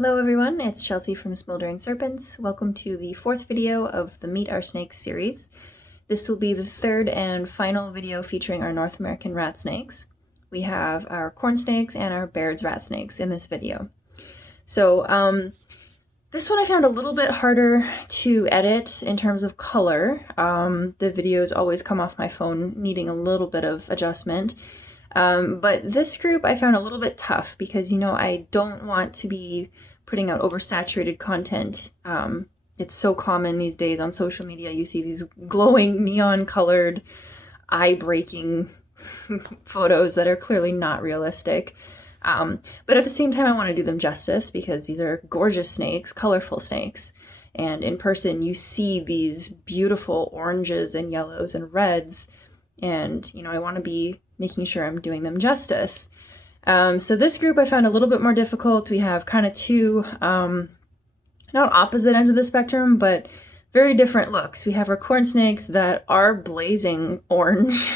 Hello everyone, it's Chelsea from Smoldering Serpents. Welcome to the fourth video of the Meet Our Snakes series. This will be the third and final video featuring our North American rat snakes. We have our corn snakes and our Baird's rat snakes in this video. So this one I found a little bit harder to edit in terms of color. The videos always come off my phone needing a little bit of adjustment. But this group I found a little bit tough because, I don't want to be putting out oversaturated content. It's so common these days on social media. You see these glowing neon colored, eye-breaking photos that are clearly not realistic. But at the same time, I want to do them justice because these are gorgeous snakes, colorful snakes. And in person, you see these beautiful oranges and yellows and reds. And, I want to be making sure I'm doing them justice. So this group I found a little bit more difficult. We have kind of two, not opposite ends of the spectrum, but very different looks. We have our corn snakes that are blazing orange,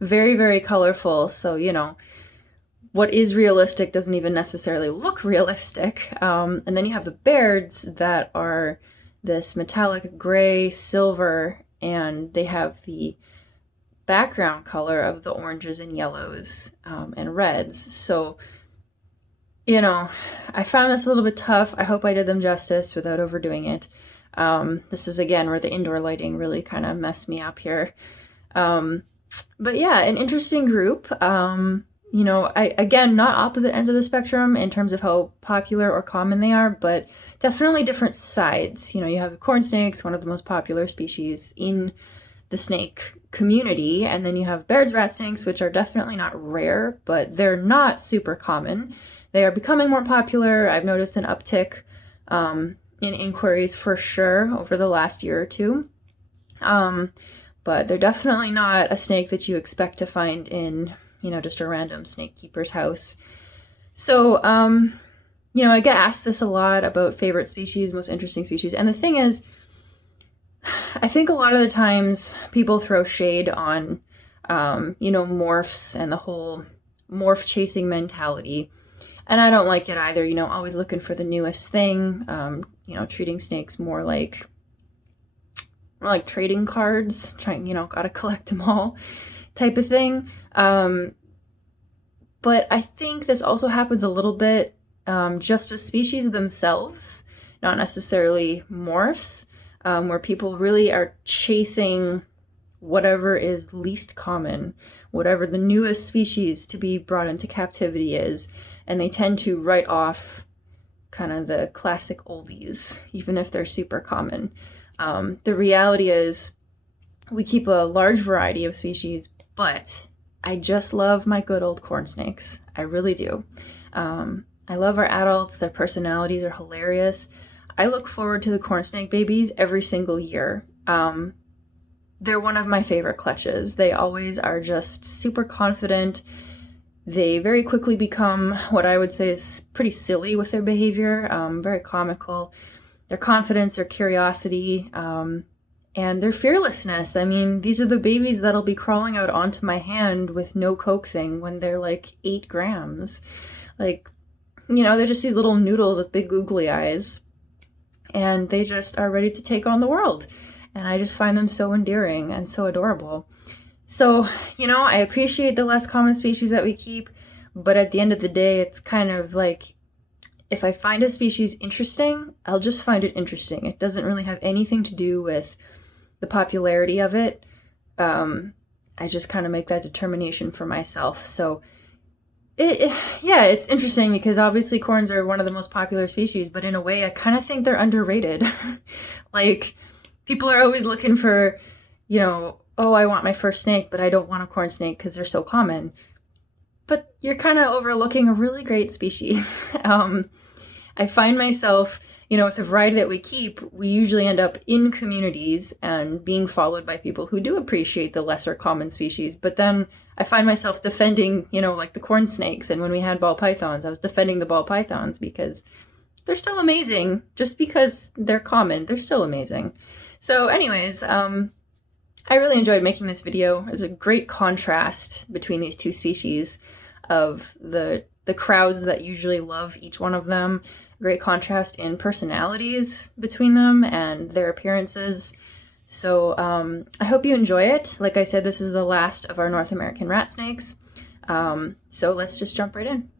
very, very colorful. So, what is realistic doesn't even necessarily look realistic. And then you have the Bairds that are this metallic gray, silver, and they have the background color of the oranges and yellows and reds. So, I found this a little bit tough. I hope I did them justice without overdoing it. This is, again, where the indoor lighting really kind of messed me up here. But yeah, an interesting group. Again, not opposite ends of the spectrum in terms of how popular or common they are, but definitely different sides. You have the corn snakes, one of the most popular species in the snake community, and then you have Baird's rat snakes, which are definitely not rare, but they're not super common. They are becoming more popular. I've noticed an uptick in inquiries for sure over the last year or two. But they're definitely not a snake that you expect to find in, just a random snake keeper's house. So, I get asked this a lot about favorite species, most interesting species. And the thing is, I think a lot of the times people throw shade on, morphs and the whole morph chasing mentality. And I don't like it either, always looking for the newest thing, treating snakes more like trading cards, trying, gotta collect them all type of thing. But I think this also happens a little bit just with species themselves, not necessarily morphs. Where people really are chasing whatever is least common, whatever the newest species to be brought into captivity is, and they tend to write off kind of the classic oldies, even if they're super common. The reality is we keep a large variety of species, but I just love my good old corn snakes. I really do. I love our adults. Their personalities are hilarious. I look forward to the corn snake babies every single year. They're one of my favorite clutches. They always are just super confident. They very quickly become what I would say is pretty silly with their behavior, very comical. Their confidence, their curiosity, and their fearlessness. I mean, these are the babies that'll be crawling out onto my hand with no coaxing when they're like 8 grams. They're just these little noodles with big googly eyes. And they just are ready to take on the world. And I just find them so endearing and so adorable. So, I appreciate the less common species that we keep, but at the end of the day, it's kind of like, if I find a species interesting, I'll just find it interesting. It doesn't really have anything to do with the popularity of it. I just kind of make that determination for myself. So, it's interesting because obviously corns are one of the most popular species, but in a way I kind of think they're underrated. People are always looking for, oh, I want my first snake, but I don't want a corn snake because they're so common. But you're kind of overlooking a really great species. I find myself, with the variety that we keep, we usually end up in communities and being followed by people who do appreciate the lesser common species, but then I find myself defending, like the corn snakes. And when we had ball pythons, I was defending the ball pythons because they're still amazing. Just because they're common, they're still amazing. So anyways, I really enjoyed making this video. It's a great contrast between these two species of the crowds that usually love each one of them great contrast in personalities between them and their appearances. So I hope you enjoy it. Like I said, this is the last of our North American rat snakes. So let's just jump right in.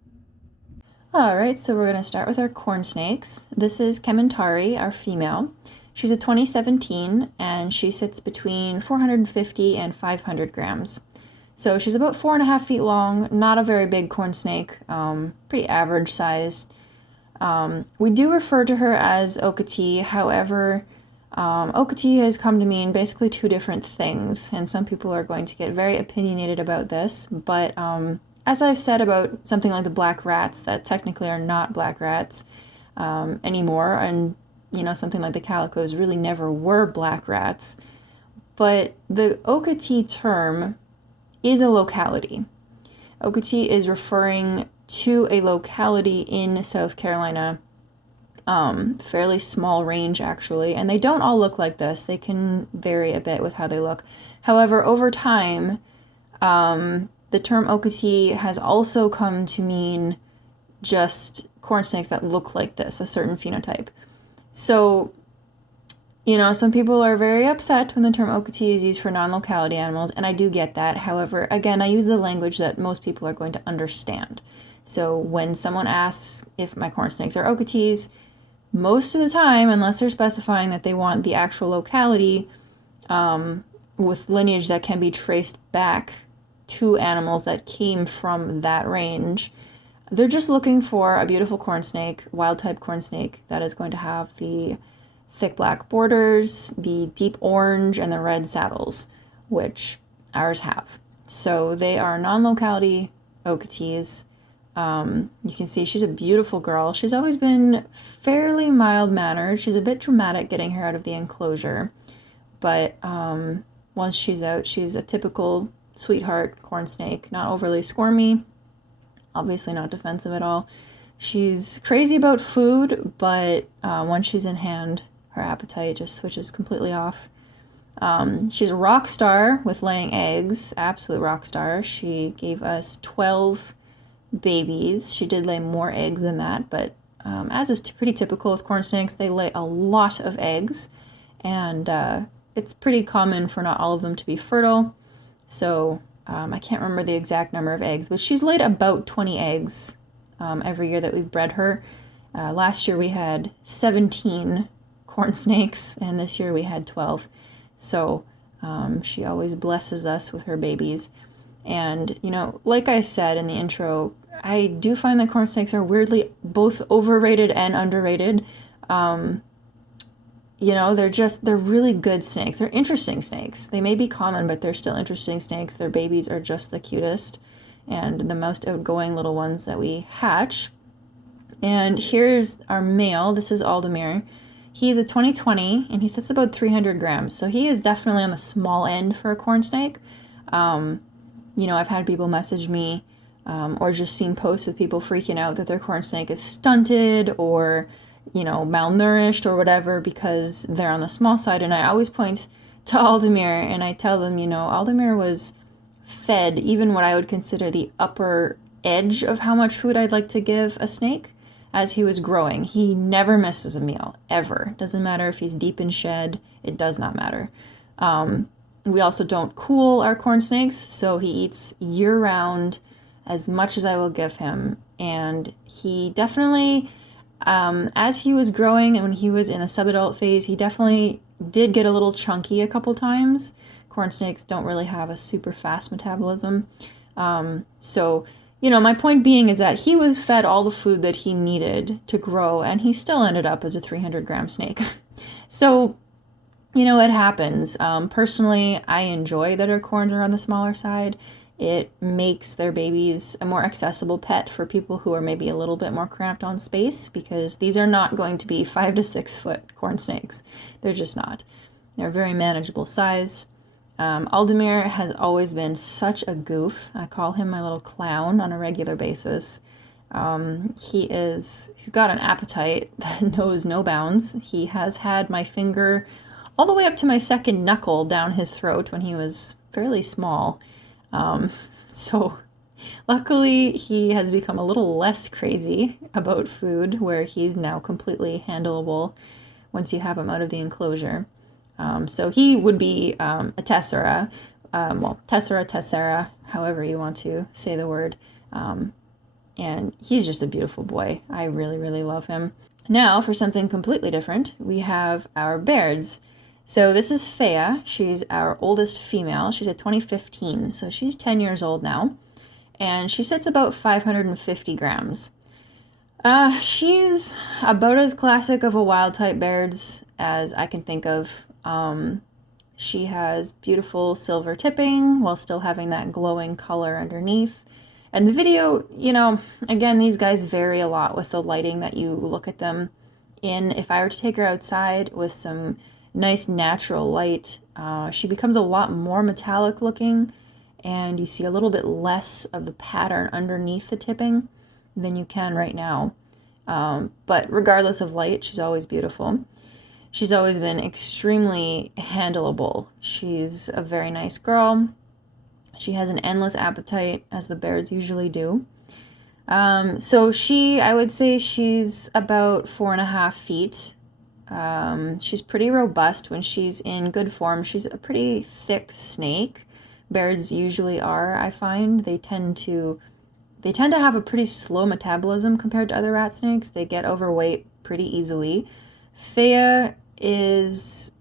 Alright, so we're going to start with our corn snakes. This is Kementari, our female. She's a 2017, and she sits between 450 and 500 grams. So she's about 4.5 feet long, not a very big corn snake, pretty average sized. We do refer to her as Okeetee, however, Okeetee has come to mean basically two different things, and some people are going to get very opinionated about this, but as I've said about something like the black rats that technically are not black rats anymore, and something like the calicos really never were black rats, but the Okeetee term is a locality. Okeetee is referring to a locality in South Carolina, fairly small range actually, and they don't all look like this. They can vary a bit with how they look. However, over time, the term Okeetee has also come to mean just corn snakes that look like this, a certain phenotype. So, some people are very upset when the term Okeetee is used for non-locality animals, and I do get that. However, again, I use the language that most people are going to understand. So when someone asks if my corn snakes are Okeetees, most of the time, unless they're specifying that they want the actual locality with lineage that can be traced back to animals that came from that range, they're just looking for a beautiful corn snake, wild-type corn snake, that is going to have the thick black borders, the deep orange, and the red saddles, which ours have. So they are non-locality Okeetees. You can see she's a beautiful girl. She's always been fairly mild-mannered. She's a bit dramatic getting her out of the enclosure, but once she's out, she's a typical sweetheart corn snake, not overly squirmy, obviously not defensive at all. She's crazy about food, but once she's in hand, her appetite just switches completely off. She's a rock star with laying eggs, absolute rock star. She gave us 12 babies. She did lay more eggs than that, but as is pretty typical with corn snakes, they lay a lot of eggs, and it's pretty common for not all of them to be fertile. So I can't remember the exact number of eggs, but she's laid about 20 eggs every year that we've bred her. Last year we had 17 corn snakes, and this year we had 12. So she always blesses us with her babies. And, like I said in the intro, I do find that corn snakes are weirdly both overrated and underrated. They're really good snakes. They're interesting snakes. They may be common, but they're still interesting snakes. Their babies are just the cutest and the most outgoing little ones that we hatch. And here's our male. This is Aldamir. He's a 2020, and he sits about 300 grams. So he is definitely on the small end for a corn snake. I've had people message me or just seen posts of people freaking out that their corn snake is stunted or, malnourished or whatever because they're on the small side. And I always point to Aldamir and I tell them, Aldamir was fed even what I would consider the upper edge of how much food I'd like to give a snake as he was growing. He never misses a meal, ever. Doesn't matter if he's deep in shed, it does not matter. We also don't cool our corn snakes, so he eats year-round as much as I will give him. And he definitely, as he was growing and when he was in a subadult phase, he definitely did get a little chunky a couple times. Corn snakes don't really have a super fast metabolism. My point being is that he was fed all the food that he needed to grow, and he still ended up as a 300-gram snake. So, it happens. Personally, I enjoy that our corns are on the smaller side. It makes their babies a more accessible pet for people who are maybe a little bit more cramped on space, because these are not going to be 5 to 6 foot corn snakes. They're just not. They're very manageable size. Aldamir has always been such a goof. I call him my little clown on a regular basis. He's got an appetite that knows no bounds. He has had my finger all the way up to my second knuckle down his throat when he was fairly small. So Luckily, he has become a little less crazy about food, where he's now completely handleable once you have him out of the enclosure. So he would be a tessera, tessera, however you want to say the word. And he's just a beautiful boy. I really, really love him. Now, for something completely different, we have our Bairds. So this is Fea. She's our oldest female. She's a 2015, so she's 10 years old now. And she sits about 550 grams. She's about as classic of a wild type Baird's as I can think of. She has beautiful silver tipping while still having that glowing color underneath. And the video, again, these guys vary a lot with the lighting that you look at them in. If I were to take her outside with some nice natural light, she becomes a lot more metallic looking, and you see a little bit less of the pattern underneath the tipping than you can right now. But regardless of light, she's always beautiful. She's always been extremely handleable. She's a very nice girl. She has an endless appetite, as the Bairds usually do. So I would say she's about 4.5 feet. She's pretty robust when she's in good form. She's a pretty thick snake. Bairds usually are, I find. They tend to have a pretty slow metabolism compared to other rat snakes. They get overweight pretty easily. Fea is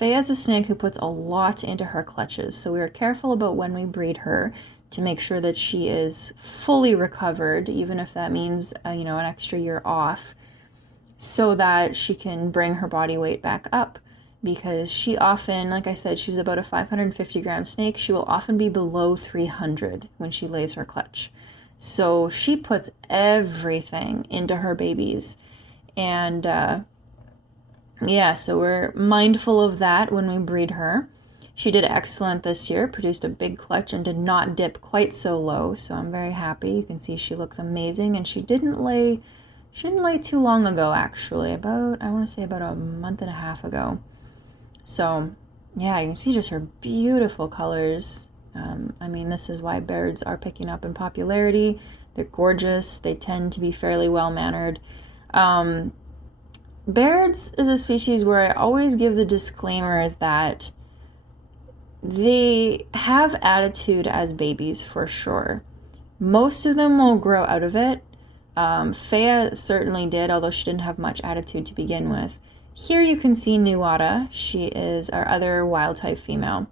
a snake who puts a lot into her clutches, so we are careful about when we breed her to make sure that she is fully recovered, even if that means an extra year off, so that she can bring her body weight back up. Because she often, like I said, she's about a 550 gram snake. She will often be below 300 when she lays her clutch. So she puts everything into her babies. And so we're mindful of that when we breed her. She did excellent this year, produced a big clutch and did not dip quite so low. So I'm very happy. You can see she looks amazing. And she didn't lay too long ago, actually. I want to say about a month and a half ago. So, yeah, you can see just her beautiful colors. This is why Bairds are picking up in popularity. They're gorgeous. They tend to be fairly well-mannered. Bairds is a species where I always give the disclaimer that they have attitude as babies for sure. Most of them will grow out of it. Fea certainly did, although she didn't have much attitude to begin with. Here you can see Nuada. She is our other wild type female.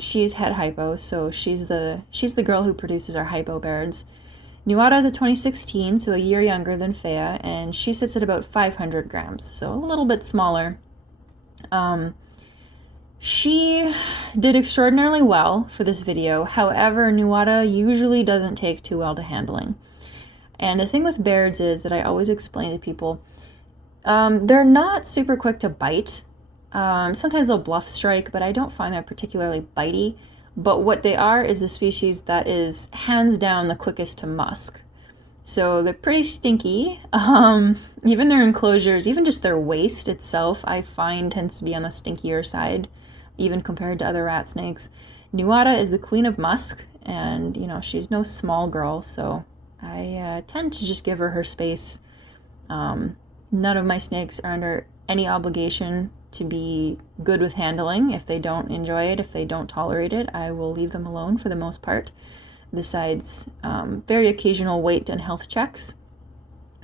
She's head hypo, so she's the girl who produces our hypo Bairds. Nuada is a 2016, so a year younger than Fea, and she sits at about 500 grams, so a little bit smaller. She did extraordinarily well for this video. However, Nuada usually doesn't take too well to handling. And the thing with Bairds is that I always explain to people, they're not super quick to bite. Sometimes they'll bluff strike, but I don't find that particularly bitey. But what they are is a species that is hands down the quickest to musk. So they're pretty stinky. Even their enclosures, even just their waste itself, I find tends to be on the stinkier side, even compared to other rat snakes. Nuada is the queen of musk, and she's no small girl, so I tend to just give her space. None of my snakes are under any obligation to be good with handling. If they don't enjoy it, if they don't tolerate it, I will leave them alone for the most part, besides very occasional weight and health checks.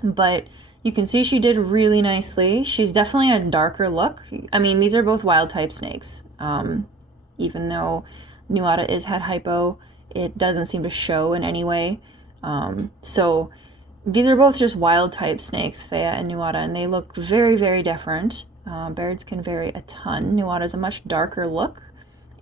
But you can see she did really nicely. She's definitely a darker look. These are both wild type snakes. Even though Nuada is head hypo, it doesn't seem to show in any way. So these are both just wild type snakes, Fea and Nuada, and they look very, very different. Bairds can vary a ton. Nuada is a much darker look,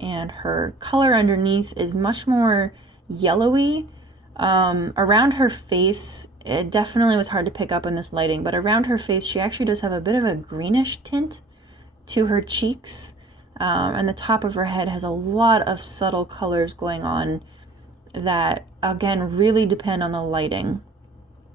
and her color underneath is much more yellowy. Around her face, it definitely was hard to pick up in this lighting, but around her face, she actually does have a bit of a greenish tint to her cheeks, and the top of her head has a lot of subtle colors going on that, again, really depend on the lighting.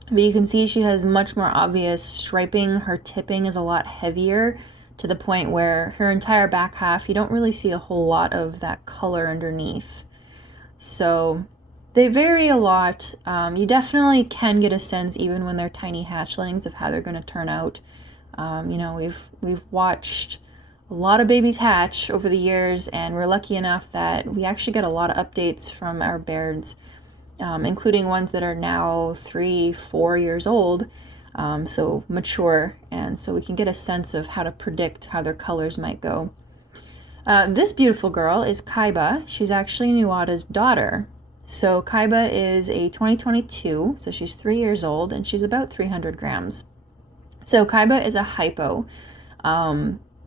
But you can see she has much more obvious striping. Her tipping is a lot heavier, to the point where her entire back half, you don't really see a whole lot of that color underneath. So They vary a lot. You definitely can get a sense, even when they're tiny hatchlings, of how they're going to turn out. We've watched a lot of babies hatch over the years, and we're lucky enough that we actually get a lot of updates from our Bairds, including ones that are now 3-4 years old, so mature, and so we can get a sense of how to predict how their colors might go. This beautiful girl is Kaiba. She's actually Nuada's daughter. So Kaiba is a 2022, so she's 3 years old, and she's about 300 grams. So Kaiba is a hypo.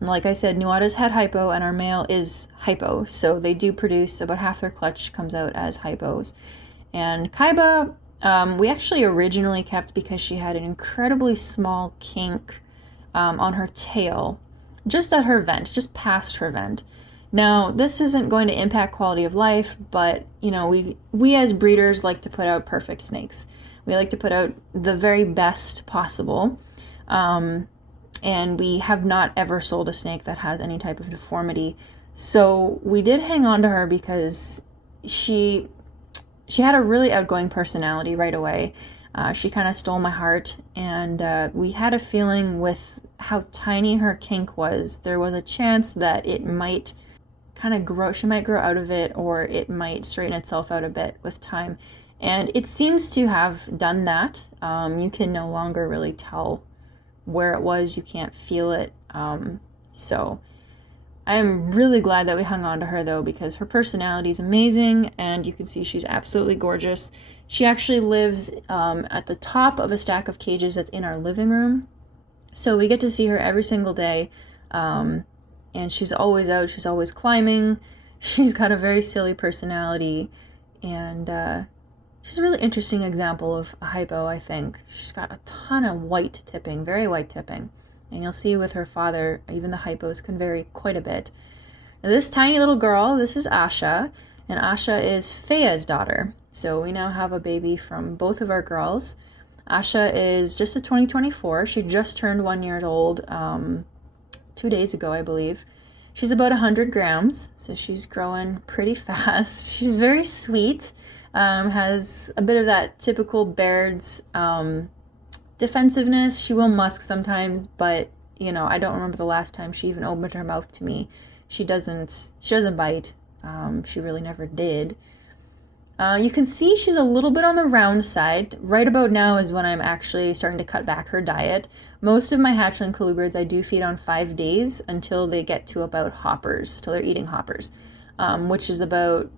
Like I said, Nuada's had hypo, and our male is hypo. So they do produce about half their clutch comes out as hypos. And Kaiba, we actually originally kept because she had an incredibly small kink on her tail, just at her vent, just past her vent. Now, this isn't going to impact quality of life, but, we as breeders like to put out perfect snakes. We like to put out the very best possible. And we have not ever sold a snake that has any type of deformity. So we did hang on to her because she had a really outgoing personality right away. She kind of stole my heart, and we had a feeling with how tiny her kink was, there was a chance that it might kind of grow, she might grow out of it, or it might straighten itself out a bit with time. And it seems to have done that. You can no longer really tell where it was, you can't feel it. So I'm really glad that we hung on to her, though, because her personality is amazing, and you can see she's absolutely gorgeous. She actually lives at the top of a stack of cages that's in our living room. So we get to see her every single day, and she's always out, she's always climbing. She's got a very silly personality, and she's a really interesting example of a hypo, I think. She's got a ton of white tipping, very white tipping. And you'll see with her father, even the hypos can vary quite a bit. Now, this tiny little girl, this is Asha, and Asha is Fea's daughter. So we now have a baby from both of our girls. Asha is just a 2024. She just turned 1 year old 2 days ago, I believe. She's about 100 grams, so she's growing pretty fast. She's very sweet, has a bit of that typical Baird's defensiveness. She will musk sometimes, but I don't remember the last time she even opened her mouth to me. She doesn't bite. She really never did. You can see she's a little bit on the round side. Right about now is when I'm actually starting to cut back her diet. Most of my hatchling colubrids I do feed on 5 days until they get to about hoppers, till they're eating hoppers, which is about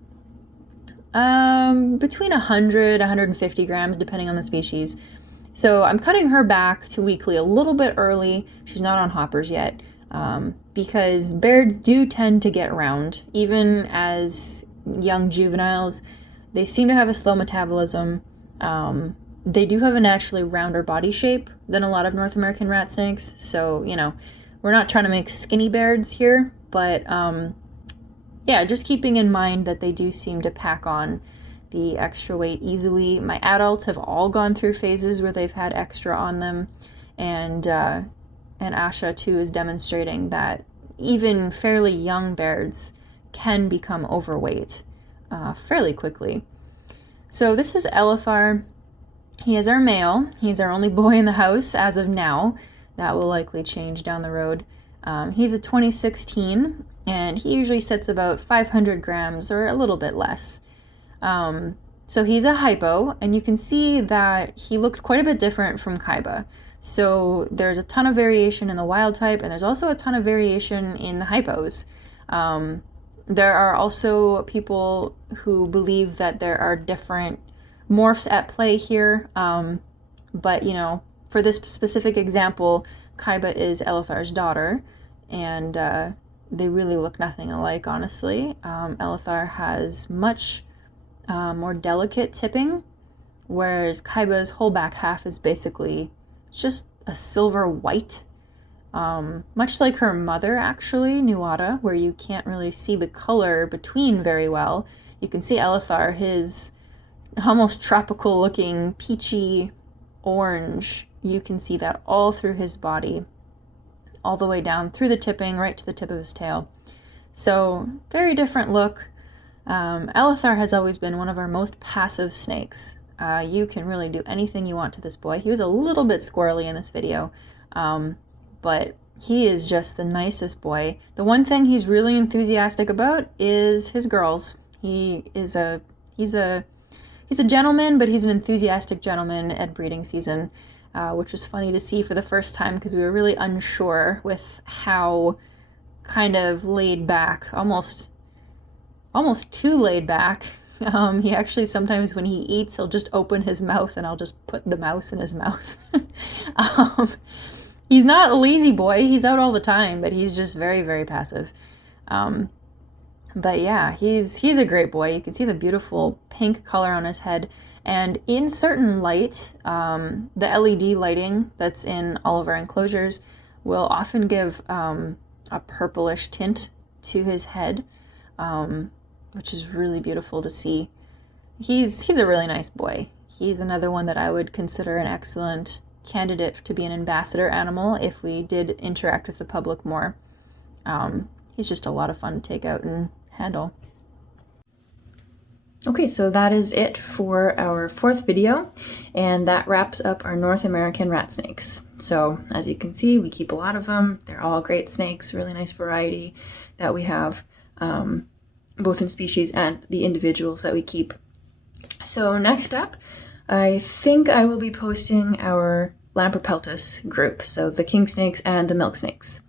between 100, 150 grams, depending on the species. So I'm cutting her back to weekly a little bit early. She's not on hoppers yet, because Bairds do tend to get round, even as young juveniles. They seem to have a slow metabolism. They do have a naturally rounder body shape than a lot of North American rat snakes. So, we're not trying to make skinny Bairds here, but yeah, just keeping in mind that they do seem to pack on the extra weight easily. My adults have all gone through phases where they've had extra on them, and Asha too is demonstrating that even fairly young Bairds can become overweight fairly quickly. So this is Elathar. He is our male. He's our only boy in the house as of now. That will likely change down the road. He's a 2016, and he usually sits about 500 grams or a little bit less. So he's a hypo, and you can see that he looks quite a bit different from Kaiba. So there's a ton of variation in the wild type, and there's also a ton of variation in the hypos. There are also people who believe that there are different morphs at play here, but for this specific example, Kaiba is Elathar's daughter, and they really look nothing alike, honestly. Elathar has much more delicate tipping, whereas Kaiba's whole back half is basically just a silver white, much like her mother, actually, Nuada, where you can't really see the color between very well. You can see Elathar, his almost tropical looking peachy orange. You can see that all through his body, all the way down through the tipping, right to the tip of his tail. So very different look. Elathar has always been one of our most passive snakes. You can really do anything you want to this boy. He was a little bit squirrely in this video, but he is just the nicest boy. The one thing he's really enthusiastic about is his girls. He's a gentleman, but he's an enthusiastic gentleman at breeding season, which was funny to see for the first time because we were really unsure with how kind of laid back, almost too laid back. He actually sometimes when he eats, he'll just open his mouth and I'll just put the mouse in his mouth. He's not a lazy boy. He's out all the time, but he's just very, very passive. But yeah, he's a great boy. You can see the beautiful pink color on his head. And in certain light, the LED lighting that's in all of our enclosures will often give a purplish tint to his head, which is really beautiful to see. He's a really nice boy. He's another one that I would consider an excellent candidate to be an ambassador animal if we did interact with the public more. He's just a lot of fun to take out and handle. Okay, so that is it for our 4th video, and that wraps up our North American rat snakes. So as you can see, we keep a lot of them. They're all great snakes, really nice variety that we have, both in species and the individuals that we keep. So next up, I think I will be posting our Lamprepeltis group, so the king snakes and the milk snakes.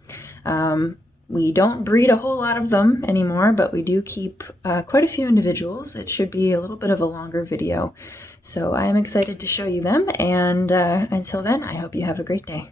We don't breed a whole lot of them anymore, but we do keep quite a few individuals. It should be a little bit of a longer video. So I am excited to show you them, and until then, I hope you have a great day.